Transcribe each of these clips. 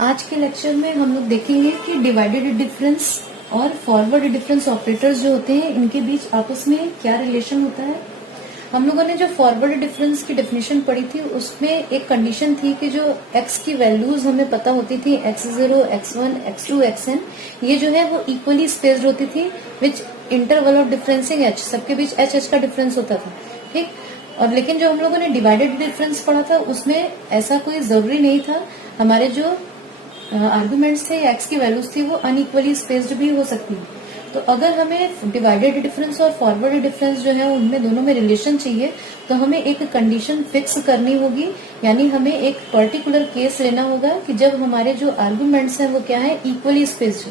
आज के लेक्चर में हम लोग देखेंगे कि डिवाइडेड डिफरेंस और फॉरवर्ड डिफरेंस ऑपरेटर्स जो होते हैं इनके बीच आपस में क्या रिलेशन होता है। हम लोगों ने जो फॉरवर्ड डिफरेंस की डेफिनेशन पढ़ी थी उसमें एक कंडीशन थी कि जो x की वैल्यूज हमें पता होती थी x0, x1, x2, xn, ये जो है वो इक्वली स्पेस्ड होती थी विच इंटरवल ऑफ डिफरेंसिंग h, सबके बीच h का डिफरेंस होता था। ठीक, और लेकिन जो हम लोगों ने डिवाइडेड डिफरेंस पढ़ा था उसमें ऐसा कोई जरूरी नहीं था। हमारे जो आर्गुमेंट्स थे एक्स की वैल्यूज थी वो अनइक्वली स्पेस्ड भी हो सकती है। तो अगर हमें डिवाइडेड डिफरेंस और फॉरवर्ड डिफरेंस जो है उनमें दोनों में रिलेशन चाहिए तो हमें एक कंडीशन फिक्स करनी होगी, यानी हमें एक पर्टिकुलर केस लेना होगा कि जब हमारे जो आर्गुमेंट्स हैं वो क्या है, इक्वली स्पेस्ड।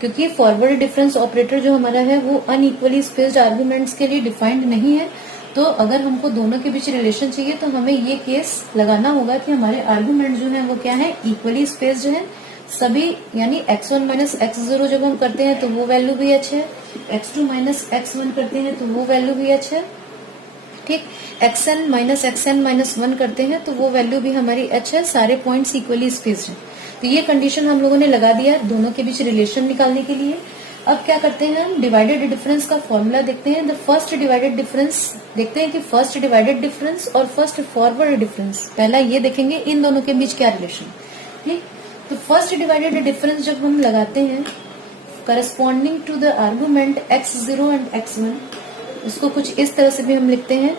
क्योंकि फॉरवर्ड डिफरेंस ऑपरेटर जो हमारा है वो अनइक्वली स्पेस्ड आर्गुमेंट्स के लिए डिफाइंड नहीं है। तो अगर हमको दोनों के बीच रिलेशन चाहिए तो हमें ये केस लगाना होगा कि हमारे आर्गुमेंट जो है वो क्या है, इक्वली स्पेस्ड है सभी, यानी x1 माइनस x0 जब हम करते हैं तो वो वैल्यू भी h है, x2 माइनस x1 करते हैं तो वो वैल्यू भी h है। ठीक, xn माइनस 1 करते हैं तो वो वैल्यू भी हमारी h है। सारे पॉइंट्स इक्वली स्पेस्ड हैं। तो ये कंडीशन हम लोगों ने लगा दिया दोनों के बीच रिलेशन निकालने के लिए। अब क्या करते हैं, हम डिवाइडेड डिफरेंस का फॉर्मूला देखते हैं। द फर्स्ट डिवाइडेड डिफरेंस देखते हैं कि फर्स्ट डिवाइडेड डिफरेंस और फर्स्ट फॉरवर्ड डिफरेंस, पहला ये देखेंगे इन दोनों के बीच क्या रिलेशन। ठीक, तो फर्स्ट डिवाइडेड डिफरेंस जब हम लगाते हैं corresponding to the argument x0 and x1, इसको कुछ इस तरह से भी हम लिखते हैं।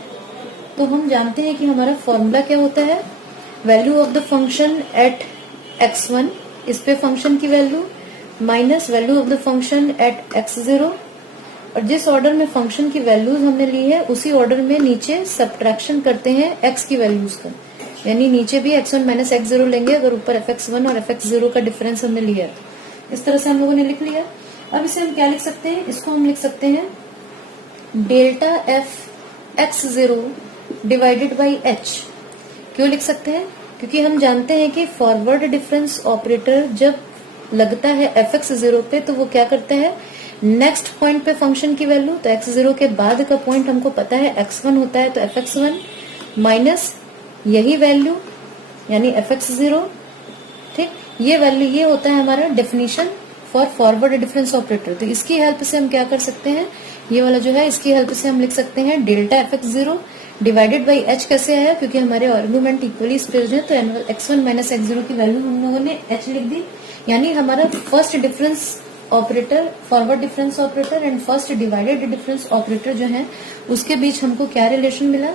तो हम जानते हैं कि हमारा फॉर्मूला क्या होता है, value of the function at x1, इस पे फंक्शन की value, minus value of the function at x0, और जिस ऑर्डर में फंक्शन की वैल्यूज हमने ली है उसी ऑर्डर में नीचे सब्ट्रैक्शन करते हैं x की वैल्यूज का, यानी नीचे भी x1 माइनस x0 लेंगे अगर ऊपर fx1 और fx0 का डिफरेंस हमने लिया। इस तरह से हम लोगों ने लिख लिया। अब इसे हम क्या लिख सकते हैं, इसको हम लिख सकते हैं delta f x0 divided by h। क्यों लिख सकते हैं, क्योंकि हम जानते हैं कि फॉरवर्ड डिफरेंस ऑपरेटर जब लगता है fx0 पे तो वो क्या करता है, नेक्स्ट पॉइंट पे फंक्शन की वैल्यू, तो x0 के बाद का पॉइंट हमको पता है x1 होता है, तो fx1 माइनस यही वैल्यू यानी fx0। ठीक, ये वैल्यू ये होता है हमारा definition for forward difference operator. तो इसकी हेल्प से हम क्या कर सकते हैं, ये वाला जो है इसकी हेल्प से हम लिख सकते हैं delta fx0 divided by h। कैसे आया, क्योंकि हमारे आर्गुमेंट इक्वली स्पेस्ड है तो x1 माइनस x0 की वैल्यू हम लोगों ने h लिख दी। यानी हमारा first difference operator, forward difference operator and first divided difference operator जो है उसके बीच हमको क्या रिलेशन मिला,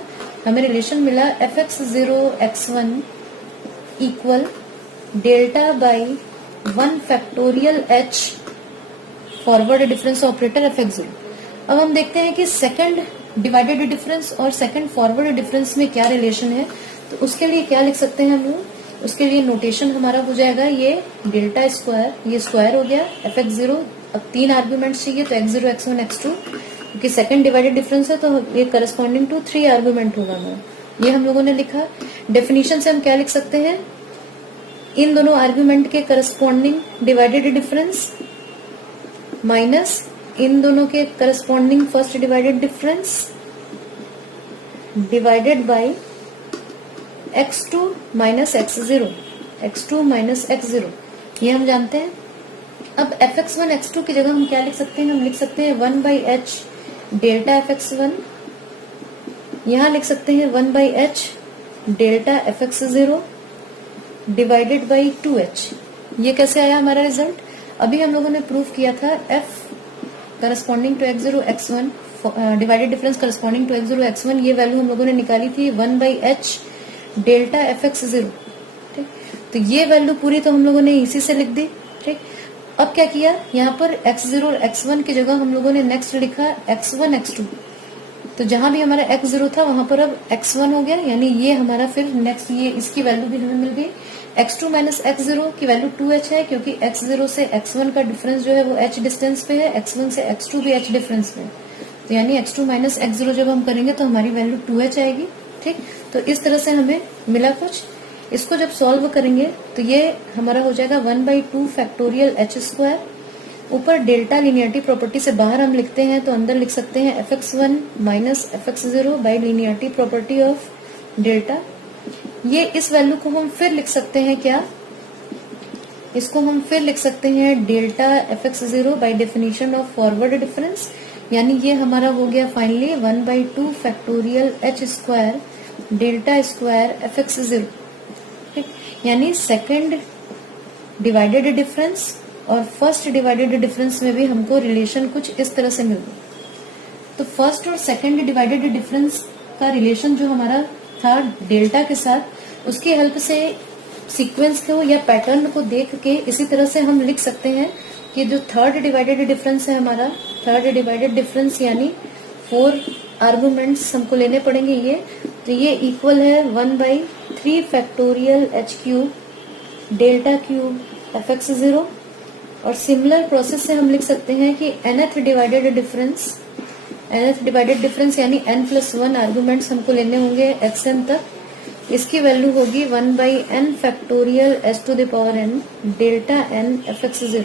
हमें रिलेशन मिला fx0 x1 equal delta by 1 factorial h forward difference operator fx0। अब हम देखते हैं कि सेकंड डिवाइडेड डिफरेंस और सेकंड फॉरवर्ड डिफरेंस में क्या रिलेशन है। तो उसके लिए क्या लिख सकते हैं हम लोग, उसके लिए नोटेशन हमारा हो जाएगा ये डेल्टा स्क्वायर, ये स्क्वायर हो गया fx0। अब 3 आर्गुमेंट्स चाहिए तो x0, x1, x2, क्योंकि सेकंड डिवाइडेड डिफरेंस है तो ये करस्पॉन्डिंग टू 3 आर्गुमेंट होगा हमारा। ये हम लोगों ने लिखा। डेफिनेशन से हम क्या लिख सकते हैं, इन दोनों आर्गुमेंट के करस्पॉन्डिंग डिवाइडेड डिफरेंस माइनस इन दोनों के corresponding first divided difference divided by x2 minus x0, x2 minus x0, ये हम जानते हैं। अब fx1 x2 की जगह हम क्या लिख सकते हैं, हम लिख सकते हैं 1 बाई h डेल्टा fx1, यहां लिख सकते हैं 1 by h delta fx0 divided by 2h। ये कैसे आया हमारा रिजल्ट, अभी हम लोगों ने प्रूफ किया था f corresponding to x0 x1 divided difference corresponding to x0 x1, ये वैल्यू हम लोगों ने निकाली थी 1 बाई h डेल्टा fx0। ठीक, तो ये वैल्यू पूरी तो हम लोगों ने इसी से लिख दी। ठीक, अब क्या किया, यहाँ पर x0 और x1 की जगह हम लोगों ने नेक्स्ट लिखा x1 x2। तो जहां भी हमारा x0 था वहां पर अब x1 हो गया, यानी ये हमारा फिर नेक्स्ट ये इसकी वैल्यू भी हमें मिल गई। x2 माइनस x0 की वैल्यू 2h है, क्योंकि x0 से x1 का डिफरेंस जो है वो h डिस्टेंस पे है, x1 से x2 भी h डिफरेंस पे है। तो यानी x2 माइनस x0 जब हम करेंगे तो हमारी वैल्यू 2h आएगी। ठीक, तो इस तरह से हमें मिला कुछ। इसको जब सॉल्व करेंगे तो ये हमारा हो जाएगा 1 बाई 2 फैक्टोरियल h स्क्वायर। ऊपर डेल्टा लिनियरिटी प्रॉपर्टी से बाहर हम लिखते हैं तो अंदर लिख सकते हैं fx1 minus fx0 by linearity property of delta. ये इस वैल्यू को हम फिर लिख सकते हैं क्या, इसको हम फिर लिख सकते हैं delta fx0 by definition of forward difference, यानी ये हमारा हो गया finally 1/2 factorial h square delta square fx0। ठीक, यानी सेकंड डिवाइडेड डिफरेंस और फर्स्ट डिवाइडेड डिफरेंस में भी हमको रिलेशन कुछ इस तरह से मिल गया। तो फर्स्ट और सेकंड डिवाइडेड डिफरेंस का रिलेशन जो हमारा था डेल्टा के साथ, उसकी हेल्प से सीक्वेंस को या पैटर्न को देख के इसी तरह से हम लिख सकते हैं कि जो थर्ड डिवाइडेड डिफरेंस है हमारा, थर्ड डिवाइडेड डिफरेंस यानी 4 आर्गुमेंट्स हमको लेने पड़ेंगे ये, तो ये इक्वल है 1/3 factorial h cube delta cube fx0। और सिमिलर प्रोसेस से हम लिख सकते हैं कि nth डिवाइडेड डिफरेंस यानी n+1 आर्गुमेंट्स हमको लेने होंगे xn तक, इसकी वैल्यू होगी 1/n factorial h⁻n delta n fx0।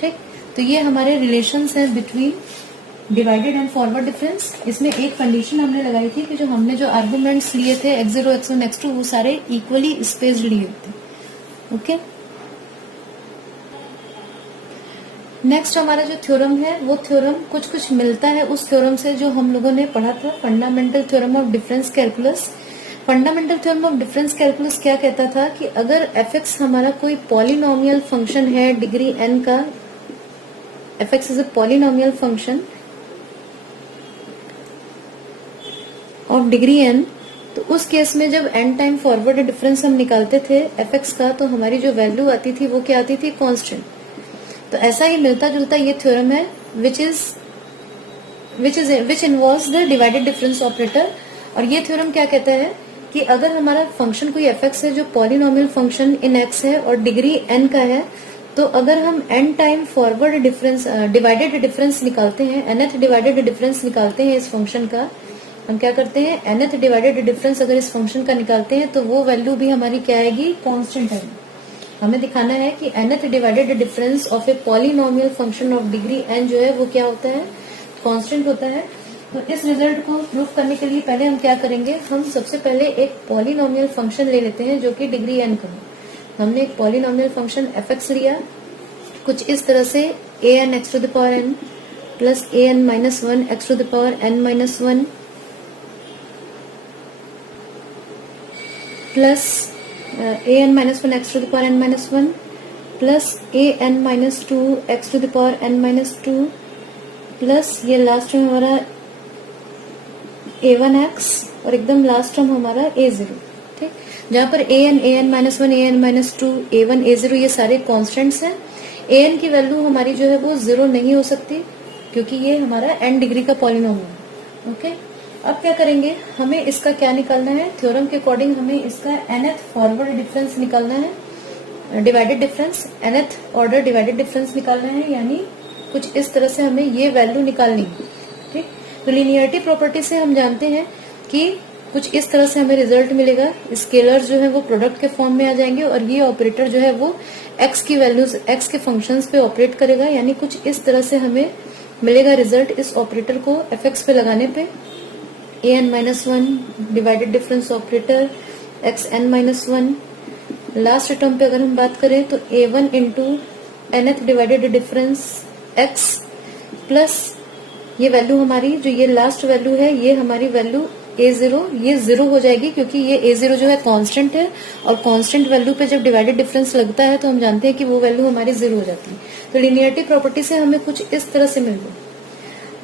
ठीक, तो ये हमारे रिलेशंस हैं between divided and forward difference. इसमें एक कंडीशन हमने लगाई थी कि जो हमने जो आर्गुमेंट्स लिए थे x0 x1 x2 वो सारे इक्वली स्पेस्ड लिए थे। ओके, नेक्स्ट हमारा जो थ्योरम है वो थ्योरम कुछ मिलता है उस थ्योरम से जो हम लोगों ने पढ़ा था, fundamental theorem of difference calculus. Fundamental theorem of difference calculus क्या कहता था कि अगर fx हमारा कोई पॉलिनोमियल फंक्शन है डिग्री n का, fx is a polynomial function of degree n, तो उस केस में जब n टाइम फॉरवर्ड डिफरेंस हम निकालते थे fx का, तो हमारी जो वैल्यू आती थी वो क्या आती थी, कांस्टेंट। तो ऐसा ही मिलता जुलता ये थ्योरम है which involves the divided difference operator. और ये थ्योरम क्या कहता है कि अगर हमारा फंक्शन कोई fx है जो पॉलिनोमियल फंक्शन इन x है और डिग्री n का है, तो अगर हम n time forward difference divided difference निकालते हैं, nth डिवाइडेड डिफरेंस निकालते हैं इस फंक्शन का, हम क्या करते हैं nth डिवाइडेड डिफरेंस अगर इस फंक्शन का निकालते हैं तो वो वैल्यू भी हमारी क्या आएगी, कांस्टेंट आएगी। हमें दिखाना है कि nth divided difference of a polynomial function of degree n जो है वो क्या होता है, कांस्टेंट होता है। तो इस रिजल्ट को प्रूफ करने के लिए पहले हम क्या करेंगे, हम सबसे पहले एक पॉलिनोमियल फंक्शन ले लेते हैं जो कि डिग्री n का है। हमने एक पॉलिनोमियल फंक्शन fx लिया कुछ इस तरह से an x⁻n plus an-1 x⁻n-1 plus an-1 x⁻n-1 plus an-2 x⁻n-2 plus ये लास्ट में हमारा a1x और एकदम लास्ट टर्म हमारा a0। ठीक, जहां पर an, an-1, an-2, a1, a0 ये सारे कांस्टेंट्स हैं। an की वैल्यू हमारी जो है वो 0 नहीं हो सकती क्योंकि ये हमारा n डिग्री का पॉलिनोमियल है। ओके, अब क्या करेंगे, हमें इसका क्या निकालना है, थ्योरम के अकॉर्डिंग हमें इसका nth फॉरवर्ड डिफरेंस निकालना है, divided difference, nth order divided difference निकालना है, यानी कुछ इस तरह से हमें ये वैल्यू निकालनी है। ठीक, तो लिनियरिटी प्रॉपर्टी से हम जानते हैं कि कुछ इस तरह से हमें रिजल्ट मिलेगा, स्केलर्स जो है वो प्रोडक्ट के फॉर्म में आ जाएंगे और ये ऑपरेटर जो है वो x की वैल्यूज x के फंक्शंस पे ऑपरेट करेगा, यानी कुछ इस तरह से हमें मिलेगा रिजल्ट इस ऑपरेटर को fx पे लगाने पे। an-1 divided difference operator xn-1, last term पे अगर हम बात करें तो a1 into nth divided difference x plus ये वैल्यू हमारी जो ये लास्ट वैल्यू है ये हमारी वैल्यू a0, ये 0 हो जाएगी क्योंकि ये a0 जो है कांस्टेंट है और कांस्टेंट वैल्यू पे जब डिवाइडेड डिफरेंस लगता है तो हम जानते हैं कि वो वैल्यू हमारी 0 हो जाती है। तो लिनियरिटी प्रॉपर्टी से हमें कुछ इस तरह से मिल गया।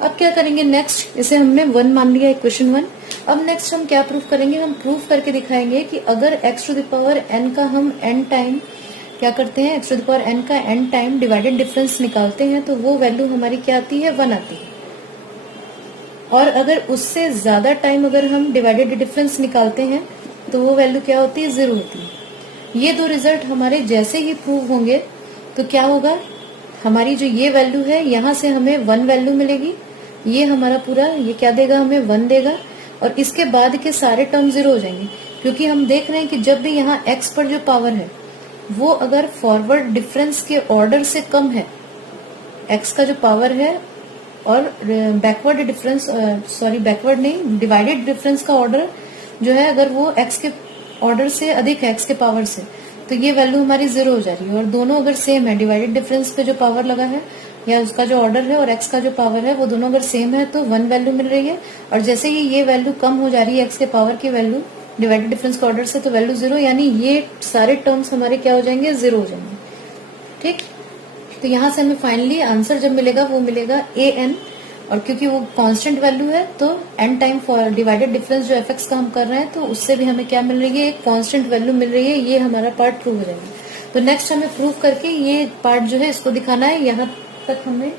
अब क्या करेंगे नेक्स्ट, इसे हमने 1 मान लिया इक्वेशन 1। अब नेक्स्ट हम क्या प्रूफ करेंगे, हम प्रूफ करके दिखाएंगे कि अगर x⁻n का हम n टाइम क्या करते हैं, x⁻n का n टाइम डिवाइडेड डिफरेंस निकालते हैं तो वो वैल्यू हमारी क्या आती है, 1 आती है। और अगर उससे ज्यादा टाइम अगर हम डिवाइडेड डिफरेंस निकालते हैं तो वो वैल्यू क्या होती है, 0 होती है। ये दो रिजल्ट हमारे जैसे ही प्रूव होंगे तो क्या होगा, हमारी जो ये वैल्यू है यहाँ से हमें 1 वैल्यू मिलेगी, ये हमारा पूरा ये क्या देगा, हमें 1 देगा और इसके बाद के सारे टर्म 0 हो जाएंगे क्योंकि हम देख रहे हैं कि जब भी यहाँ x पर जो पावर है वो अगर फॉरवर्ड डिफरेंस के ऑर्डर से कम है, x का जो पावर है और बैकवर्ड डिफरेंस बैकवर्ड नहीं डिवाइडेड डिफरेंस का ऑर्डर जो है अगर वो x के ऑर्डर से अधिक है, x के पावर से, तो ये वैल्यू हमारी 0 हो जा रही है। और दोनों अगर सेम है, डिवाइडेड डिफरेंस पे जो पावर लगा है या उसका जो ऑर्डर है और x का जो पावर है वो दोनों अगर सेम है तो 1 वैल्यू मिल रही है। और जैसे ही ये वैल्यू कम हो जा रही है x के पावर की वैल्यू डिवाइडेड डिफरेंस के ऑर्डर से, तो वैल्यू 0, यानी ये सारे टर्म्स हमारे क्या हो जाएंगे, 0 हो जाएंगे। ठीक, तो यहाँ से हमें फाइनली आंसर जब मिलेगा वो मिलेगा an। और क्योंकि वो कांस्टेंट वैल्यू है तो n time for divided difference जो fx का हम कर रहे हैं तो उससे भी हमें क्या मिल रही है, एक कांस्टेंट वैल्यू मिल रही है। ये हमारा पार्ट प्रूव हो जाएगा। तो नेक्स्ट हमें प्रूव करके ये पार्ट जो है इसको दिखाना है। यहाँ तक हमें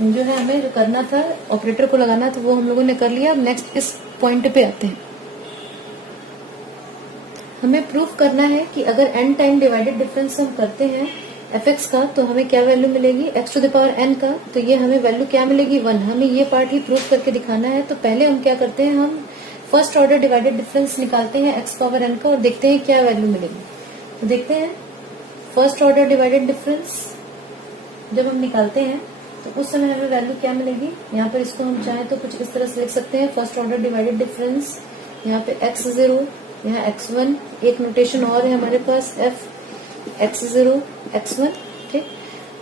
जो है हमें जो करना था ऑपरेटर को लगाना था वो हम लोगों ने कर लिया। अब नेक्स्ट इस पॉइंट पे आते हैं। हमें प्रूफ करना है कि अगर n टाइम डिवाइडेड डिफरेंस हम करते हैं fx का तो हमें क्या वैल्यू मिलेगी, x to the power n का, तो ये हमें वैल्यू क्या मिलेगी, 1। हमें ये पार्ट ही प्रूफ करके दिखाना है। तो पहले हम क्या करते हैं, हम फर्स्ट ऑर्डर डिवाइडेड डिफरेंस निकालते हैं x पावर n का और देखते हैं क्या वैल्यू मिलेगी। तो देखते हैं फर्स्ट ऑर्डर डिवाइडेड डिफरेंस जब हम निकालते हैं तो उस समय हमें वैल्यू क्या मिलेगी। यहाँ पर इसको हम चाहें तो कुछ इस तरह से लिख सकते हैं, फर्स्ट ऑर्डर डिवाइडेड डिफरेंस, यहाँ पे x0, यहाँ x1, एक नोटेशन और है हमारे पास f x0 x1। ठीक,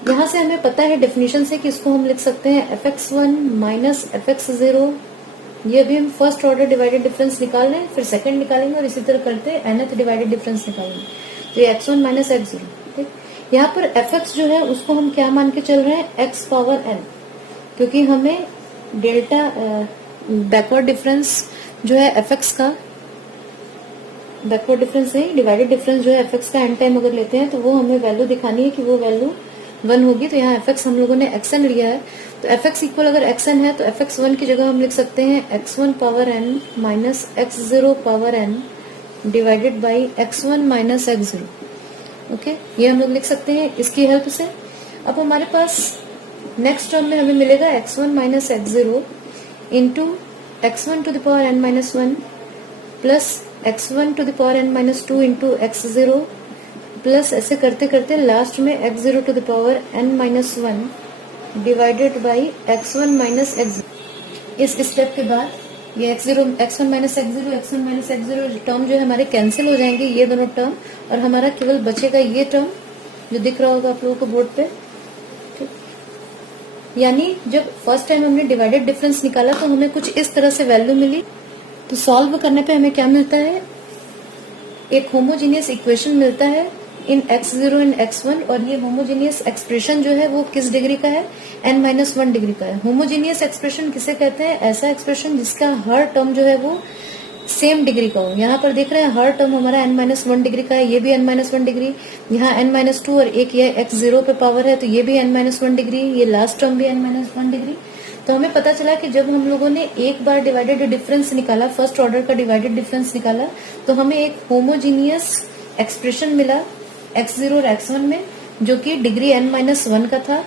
यहाँ से हमें पता है डेफिनेशन से कि इसको हम लिख सकते हैं fx1 माइनस fx0। ये भी हम फर्स्ट ऑर्डर डिवाइडेड डिफरेंस निकाल रहे हैं, फिर सेकंड निकालेंगे और इसी तरह करते nth डिवाइडेड डिफरेंस निकालेंगे। तो ये x1 माइनस x0। ठीक, यहाँ पर fx जो है उसको हम क्या मान के चल रहे हैं, x पावर n, क्योंकि हमें डेल्टा बैकवर्ड डिफरेंस जो है fx का, बैकवर्ड डिफरेंस नहीं डिवाइडेड डिफरेंस जो है fx का n टाइम अगर लेते हैं तो वो हमें वैल्यू दिखानी है कि वो वैल्यू 1 होगी। तो यहाँ fx हम लोगों ने xn लिया है, तो fx इक्वल अगर xn है तो fx1 की जगह हम लिख सकते हैं x1 power n minus x0 power n divided by x1 minus x0। Okay, ये हम लोग लिख सकते हैं इसकी हेल्प से। अब हमारे पास नेक्स्ट टर्म में हमें मिलेगा x1 minus x0 into x1 to the power n minus 1 plus x1 to the power n minus 2 into x0 plus ऐसे करते करते लास्ट में x0 to the power n minus 1 divided by x1 minus x0। इस step के बाद ये x1 minus x0 term जो है हमारे कैंसिल हो जाएंगे, ये दोनों टर्म, और हमारा केवल बचेगा ये टर्म जो दिख रहा होगा आप लोगों को बोर्ड पे। ठीक, यानी जब फर्स्ट टाइम हमने डिवाइडेड डिफरेंस निकाला तो हमें कुछ इस तरह से वैल्यू मिली। तो सॉल्व करने पे हमें क्या मिलता है, एक होमोजीनियस इक्वेशन मिलता है इन x0 एंड x1। और ये होमोजीनियस एक्सप्रेशन जो है वो किस डिग्री का है, n-1 डिग्री का है। होमोजीनियस एक्सप्रेशन किसे कहते हैं, ऐसा एक्सप्रेशन जिसका हर टर्म जो है वो सेम डिग्री का हो। यहाँ पर देख रहे हैं हर टर्म हमारा n-1 डिग्री का है, ये भी n-1 डिग्री, यहाँ n-2 और एक ये x0 पे पावर है तो ये भी n-1 डिग्री, ये लास्ट टर्म भी n-1 डिग्री। तो हमें पता चला कि जब हम लोगों ने एक बार डिवाइडेड डिफरेंस निकाला, फर्स्ट ऑर्डर का डिवाइडेड डिफरेंस निकाला, तो हमें एक होमोजीनियस एक्सप्रेशन मिला x0 और x1 में, जो कि डिग्री n-1 का था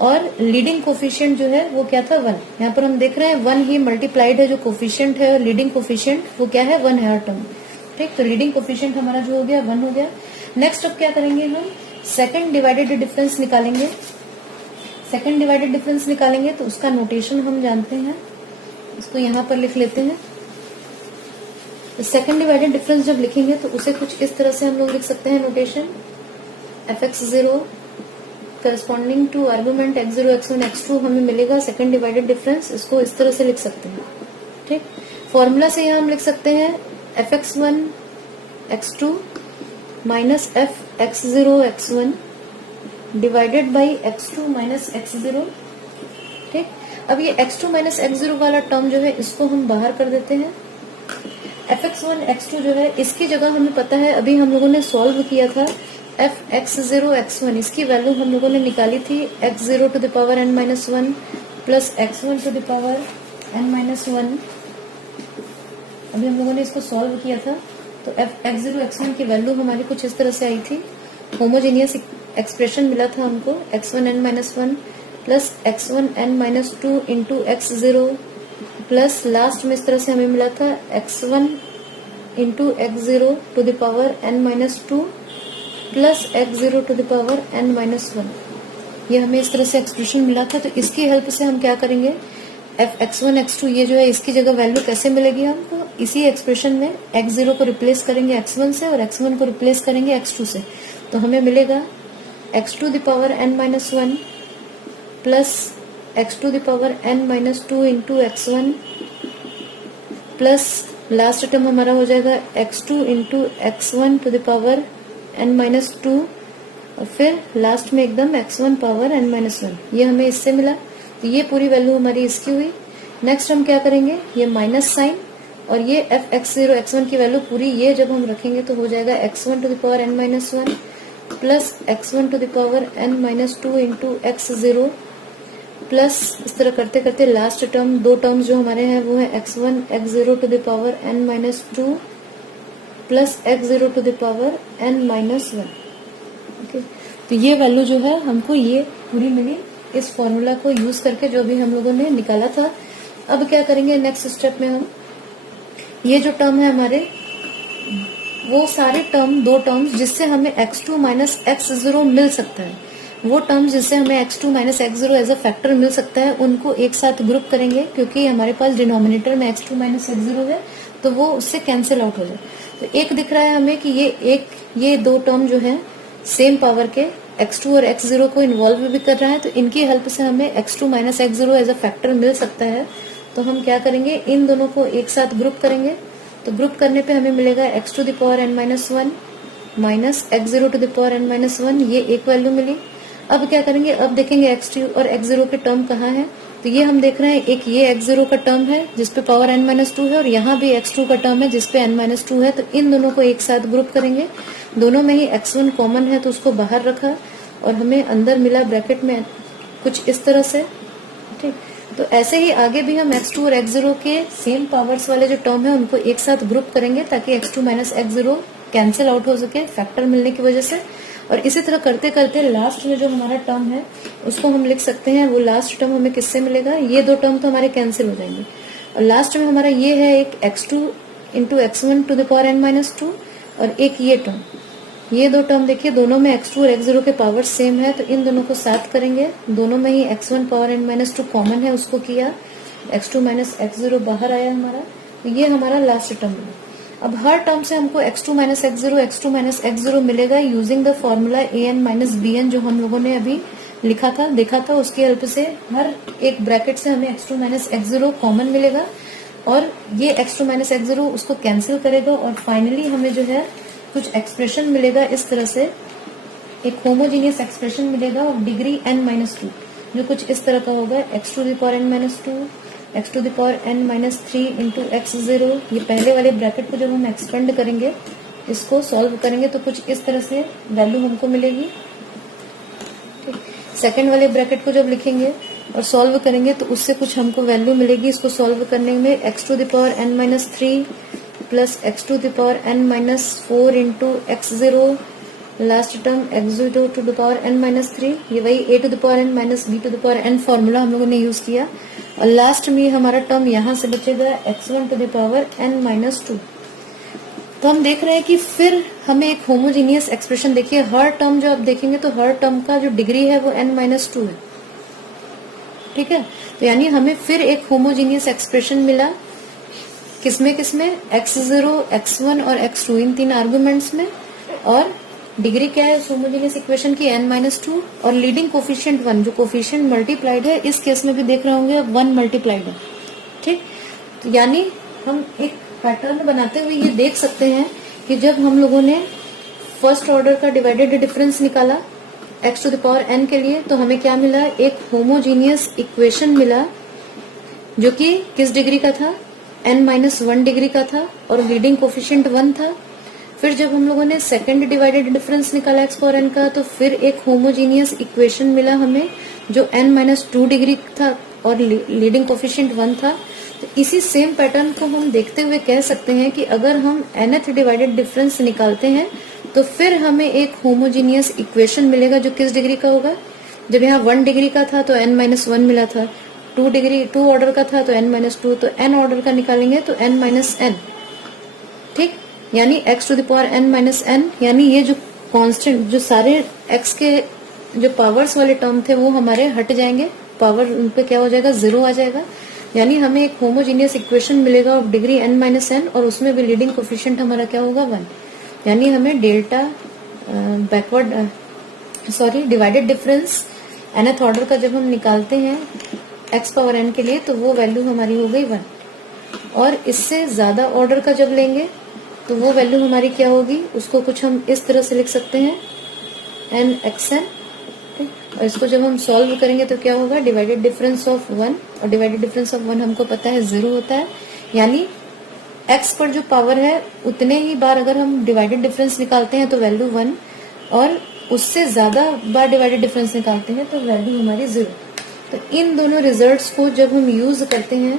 और लीडिंग कोफिशिएंट जो है वो क्या था, 1। यहाँ पर हम देख रहे हैं 1 ही मल्टीप्लाइड है जो कोफिशिएंट है, और लीडिंग कोफिशिएंट वो क्या है, 1 है हर टर्म। ठीक, तो लीडिंग कोफिशिएंट हमारा जो हो गया 1 हो गया। नेक्स्ट अब क्या करेंगे, हम सेकंड डिवाइडेड डिफरेंस निकालेंगे। सेकंड डिवाइडेड डिफरेंस निकालेंगे तो उसका नोटेशन हम जानते हैं, इसको यहाँ पर लिख लेते हैं। सेकंड डिवाइडेड डिफरेंस जब लिखेंगे तो उसे कुछ इस तरह से हम लोग लिख सकते हैं notation, fx0 corresponding to argument x0 x1 x2 हमें मिलेगा सेकंड डिवाइडेड डिफरेंस, इसको इस तरह से लिख सकते हैं। ठीक, फॉर्मूला से यहाँ हम लिख सकते हैं fx1 x2 minus fx0 x1 divided by x2 minus x0। ठीक, अब ये x2 माइनस x0 वाला टर्म जो है इसको हम बाहर कर देते हैं। fx1 x2 जो है इसकी जगह हमें पता है, अभी हम लोगों ने सॉल्व किया था fx0 x1, इसकी वैल्यू हम लोगों ने निकाली थी x0 to the power n-1 plus x1 to the power n-1। अभी हम लोगों ने इसको सॉल्व किया था तो x0 x1 की वैल्यू हमारी कुछ इस तरह से आई थी। होमोजीनियस एक्सप्रेशन मिला था हमको x1 n-1 plus x1 n-2 into x0 plus last में इस तरह से हमें मिला था x1 into x0 to the power n-2 plus x0 to the power n-1। ये हमें इस तरह से एक्सप्रेशन मिला था। तो इसकी हेल्प से हम क्या करेंगे, x1 x2 ये जो है इसकी जगह वैल्यू कैसे मिलेगी हमको, इसी एक्सप्रेशन में x0 को रिप्लेस करेंगे x1 से और x1 को रिप्लेस करेंगे x2 से। तो हमें मिलेगा x to the power n minus 1 plus x to the power n minus 2 into x1 plus last term हमारा हो जाएगा x2 into x1 to the power n minus 2 और फिर लास्ट में एकदम x1 पावर n माइनस 1। ये हमें इससे मिला, तो ये पूरी वैल्यू हमारी इसकी हुई। नेक्स्ट हम क्या करेंगे, ये माइनस साइन और ये f(x0) x1 की वैल्यू पूरी ये जब हम रखेंगे तो हो जाएगा x1 to the power n minus 1 plus x1 to the power n minus 2 into x0 plus इस तरह करते करते लास्ट टर्म, दो टर्म्स जो हमारे हैं वो है x1 x0 to the power n minus 2 plus x0 to the power n minus 1। Okay, तो ये वैल्यू जो है हमको ये पूरी मिली इस फॉर्मूला को यूज करके जो भी हम लोगों ने निकाला था। अब क्या करेंगे नेक्स्ट स्टेप में, हम ये जो टर्म है हमारे वो सारे टर्म, दो टर्म्स जिससे हमें x2 माइनस x0 मिल सकता है, वो टर्म्स जिससे हमें x2 minus x0 as a factor मिल सकता है उनको एक साथ ग्रुप करेंगे, क्योंकि हमारे पास डिनोमिनेटर में x2 माइनस x0 है तो वो उससे कैंसिल आउट हो जाए। तो एक दिख रहा है हमें कि ये दो टर्म जो है सेम पावर के x2 और x0 को इन्वॉल्व भी कर रहा है, तो इनकी हेल्प से हमें x2 minus x0 as a factor मिल सकता है। तो हम क्या करेंगे, इन दोनों को एक साथ ग्रुप करेंगे। तो ग्रुप करने पे हमें मिलेगा x to the power n minus 1 minus x0 to the power n minus 1, ये एक वैल्यू मिली। अब क्या करेंगे, अब देखेंगे x2 और x0 के टर्म कहाँ है। तो ये हम देख रहे हैं, एक ये x0 का टर्म है जिसपे पावर n माइनस 2 है और यहाँ भी x2 का टर्म है जिसपे n माइनस 2 है। तो इन दोनों को एक साथ ग्रुप करेंगे। दोनों में ही x1 कॉमन है तो उसको बाहर रखा और हमें अंदर मिला ब्रैकेट में कुछ इस तरह से। ठीक, तो ऐसे ही आगे भी हम x2 और x0 के सेम पावर्स वाले जो टर्म है उनको एक साथ ग्रुप करेंगे ताकि x2 minus x0 cancel out हो सके फैक्टर मिलने की वजह से। और इसी तरह करते करते लास्ट में जो हमारा टर्म है उसको हम लिख सकते हैं, वो लास्ट टर्म हमें किससे मिलेगा, ये दो टर्म तो हमारे कैंसिल हो जाएंगे और लास्ट में हमारा ये है एक x2 into x1 to the power n minus 2 और एक ये टर्म। ये दो टर्म देखिए, दोनों में x2 और x0 के पावर सेम है तो इन दोनों को साथ करेंगे। दोनों में ही x1 power n minus 2 common है, उसको किया, x2 माइनस x0 बाहर आया हमारा, तो ये हमारा लास्ट टर्म है। अब हर टर्म से हमको x2 माइनस x0 मिलेगा using the formula an minus bn जो हम लोगों ने अभी लिखा था, देखा था, उसकी हेल्प से हर एक ब्रैकेट से हमें x2 माइनस x0 कॉमन मिलेगा और ये x2 माइनस x0 उसको कैंसिल करेगा और फाइनली हमें जो है कुछ एक्सप्रेशन मिलेगा इस तरह से, एक होमोजीनियस एक्सप्रेशन मिलेगा ऑफ डिग्री n माइनस 2 जो कुछ इस तरह का होगा, x to the power n minus 2 x to the power n minus 3 into x0। ये पहले वाले ब्रैकेट को जब हम एक्सपेंड करेंगे, इसको सॉल्व करेंगे तो कुछ इस तरह से वैल्यू हमको मिलेगी। ठीक, सेकेंड वाले ब्रैकेट को जब लिखेंगे और सॉल्व करेंगे तो उससे कुछ हमको वैल्यू मिलेगी। इसको सॉल्व करने में x to the power n minus 3 plus x to the power n minus 4 into x0, last term x0 to the power n minus 3, ये वही a to the power n minus b to the power n formula हम लोगों ने use किया और last में हमारा term यहाँ से बचेगा x1 to the power n minus 2। तो हम देख रहे हैं कि फिर हमें एक होमोजीनियस एक्सप्रेशन, देखिए हर टर्म जो आप देखेंगे तो हर टर्म का जो डिग्री है वो n माइनस 2 है। ठीक है, तो यानी हमें फिर एक होमोजीनियस एक्सप्रेशन मिला, किसमें x0, x1 और x2 इन तीन आर्गुमेंट्स में, और डिग्री क्या है उस होमोजेनियस इक्वेशन की n माइनस 2 और लीडिंग कोफिशिएंट 1, जो कोफिशिएंट मल्टीप्लाइड है इस केस में भी देख रहे होंगे 1 मल्टीप्लाइड है। ठीक, तो यानी हम एक पैटर्न बनाते हुए ये देख सकते हैं कि जब हम लोगों ने फर्स्ट ऑर्डर का डिवाइडेड डिफरेंस निकाला x to the power n के लिए तो हमें क्या मिला, एक होमोजीनियस इक्वेशन मिला जो कि किस डिग्री का था, n माइनस 1 डिग्री का था और लीडिंग कोफिशिएंट 1 था। फिर जब हम लोगों ने सेकंड डिवाइडेड डिफरेंस निकाला x पावर n का तो फिर एक होमोजीनियस इक्वेशन मिला हमें जो n माइनस 2 डिग्री था और लीडिंग कोफिशिएंट 1 था। तो इसी सेम पैटर्न को हम देखते हुए कह सकते हैं कि अगर हम nth डिवाइडेड डिफरेंस निकालते हैं तो फिर हमें एक होमोजीनियस इक्वेशन मिलेगा जो किस डिग्री का होगा, जब यहाँ 1 डिग्री का था तो n माइनस 1 मिला था, 2 ऑर्डर का था तो n माइनस 2, तो n ऑर्डर का निकालेंगे तो n माइनस n। ठीक, यानी x to the power n minus n, यानी ये जो कांस्टेंट, जो सारे x के जो पावर्स वाले टर्म थे वो हमारे हट जाएंगे, पावर उन पे क्या हो जाएगा, 0 आ जाएगा। यानी हमें एक होमोजीनियस इक्वेशन मिलेगा of degree n minus n और उसमें भी लीडिंग कोफिशिएंट हमारा क्या होगा, 1। यानी हमें delta divided difference nth order का जब हम निकालते हैं x पावर n के लिए तो वो वैल्यू हमारी हो गई 1। और इससे ज्यादा ऑर्डर का जब लेंगे तो वो वैल्यू हमारी क्या होगी, उसको कुछ हम इस तरह से लिख सकते हैं nxn। और इसको जब हम सॉल्व करेंगे तो क्या होगा, डिवाइडेड डिफरेंस ऑफ 1, और डिवाइडेड डिफरेंस ऑफ 1 हमको पता है 0 होता है। यानी x पर जो पावर है उतने ही बार अगर हम डिवाइडेड डिफरेंस निकालते हैं तो वैल्यू 1, और उससे ज्यादा बार डिवाइडेड डिफरेंस निकालते हैं तो वैल्यू हमारी 0। तो इन दोनों रिजल्ट्स को जब हम यूज करते हैं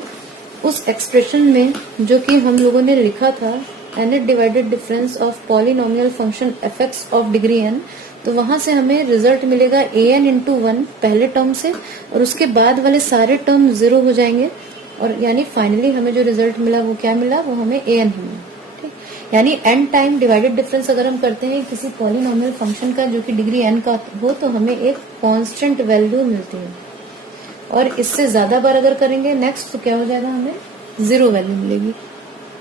उस एक्सप्रेशन में जो कि हम लोगों ने लिखा था nth divided difference of polynomial function fx of degree n, तो वहां से हमें रिजल्ट मिलेगा an इंटू 1 पहले टर्म से, और उसके बाद वाले सारे टर्म 0 हो जाएंगे, और यानी फाइनली हमें जो रिजल्ट मिला वो क्या मिला, वो हमें an ही मिला। ठीक, यानी n टाइम डिवाइडेड डिफरेंस अगर हम करते हैं किसी पॉलिनोमियल फंक्शन का जो कि डिग्री n का हो तो हमें एक कांस्टेंट वैल्यू मिलती है, और इससे ज्यादा बार अगर करेंगे नेक्स्ट तो क्या हो जाएगा, हमें 0 वैल्यू मिलेगी।